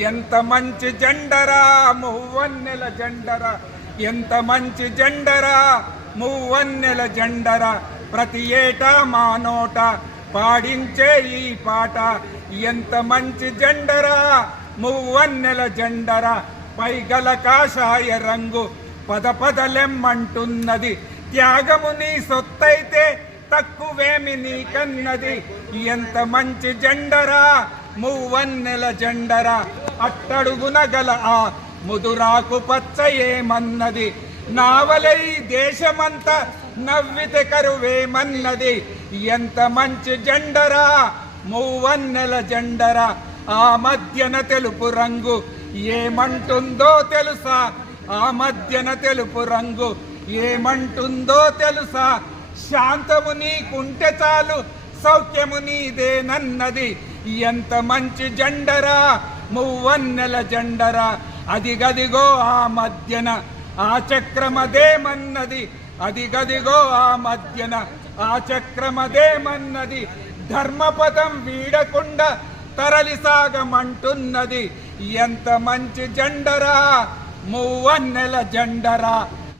ఎంత మంచి జెండరా మువ్వన్నెల జెండరా? ఎంత మంచి జెండరా మువ్వన్నెల జెండరా? ప్రతి ఏటా మా నోట పాడించే ఈ పాట. ఎంత మంచి జెండరా మువ్వన్నెల జెండరా? పైగల కాషాయ రంగు పద పదలెమ్మంటున్నది త్యాగము నీ సొత్తైతే తక్కువేమి నీకన్నది. ఎంత మంచి జెండరా మువ్వన్నెల జెండరా? అట్టడుగున గల ఆ ముదురాకు పచ్చ ఏమన్నది నావలై దేశమంతా నవ్విత కరువేమన్నది ఎంత మంచి జెండరా మువ్వన్నెల జెండరా. ఆ మధ్యన తెలుపు రంగు ఏమంటుందో తెలుసా? ఆ మధ్యన తెలుపు రంగు ఏమంటుందో తెలుసా? శాంతము నీకుంటే చాలు సౌఖ్యము నీదేనన్నది. ఎంత మంచి జెండరా మువ్వన్నెల జెండర. అదిగదిగో ఆ మధ్యన ఆ చక్రమదేమన్నది అదిగదిగో ఆ మధ్యన ఆ చక్రమదేమన్నది ధర్మపదం వీడకుండా తరలి సాగమంటున్నది. ఎంత మంచి జెండరా. మువ్వన్నెల జెండరా.